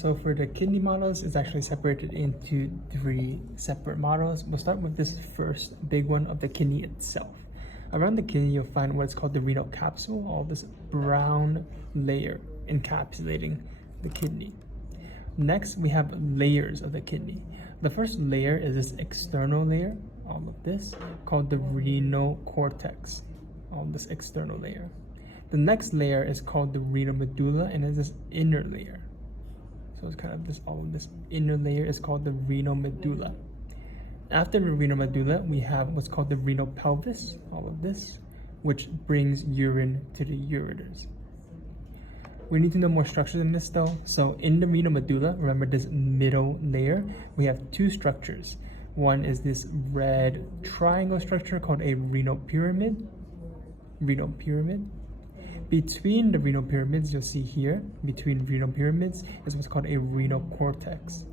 So for the kidney models, it's actually separated into 3 separate models. We'll start with this first big one of the kidney itself. Around the kidney, you'll find what's called the renal capsule, all this brown layer encapsulating the kidney. Next, we have layers of the kidney. The first layer is this external layer, all of this, called the renal cortex, all this external layer. The next layer is called the renal medulla, and it's this inner layer. So it's kind of this, all of this inner layer is called the renal medulla. After the renal medulla, we have what's called the renal pelvis, all of this, which brings urine to the ureters. We need to know more structures in this though. So in the renal medulla, remember this middle layer, we have 2 structures. One is this red triangle structure called a renal pyramid. Renal pyramid. Between the renal pyramids, you'll see here, between renal pyramids is what's called a renal cortex.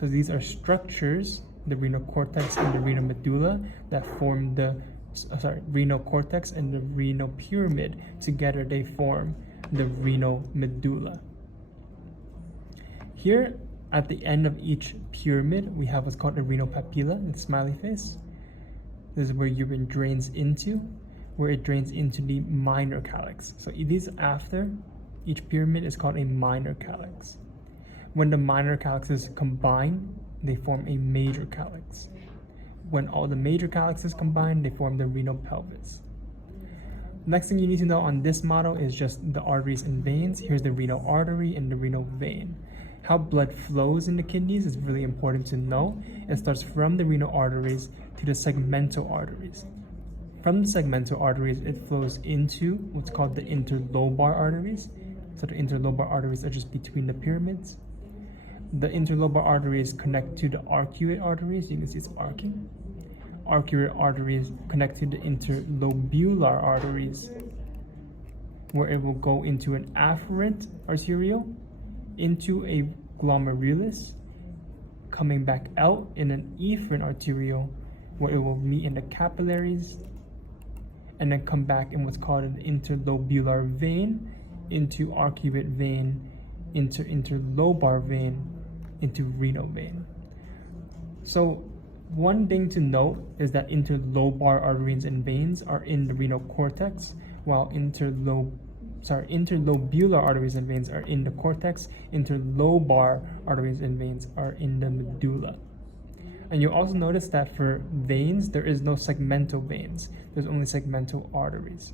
So these are structures, the renal cortex and the renal medulla, that form the, renal cortex and the renal pyramid. Together they form the renal medulla. Here, at the end of each pyramid, we have what's called a renal papilla, the smiley face. This is where urine drains into, where it drains into the minor calyx. So these after each pyramid is called a minor calyx. When the minor calyxes combine, they form a major calyx. When all the major calyxes combine, they form the renal pelvis. Next thing you need to know on this model is just the arteries and veins. Here's the renal artery and the renal vein. How blood flows in the kidneys is really important to know. It starts from the renal arteries to the segmental arteries. From the segmental arteries, it flows into what's called the interlobar arteries. So the interlobar arteries are just between the pyramids. The interlobar arteries connect to the arcuate arteries. You can see it's arcing. Arcuate arteries connect to the interlobular arteries, where it will go into an afferent arteriole, into a glomerulus, coming back out in an efferent arteriole, where it will meet in the capillaries, and then come back in what's called an interlobular vein, into arcuate vein, into interlobar vein, into renal vein. So one thing to note is that interlobar arteries and veins are in the renal cortex, while interlobular arteries and veins are in the cortex. Interlobar arteries and veins are in the medulla. And you'll also notice that for veins, there is no segmental veins. There's only segmental arteries.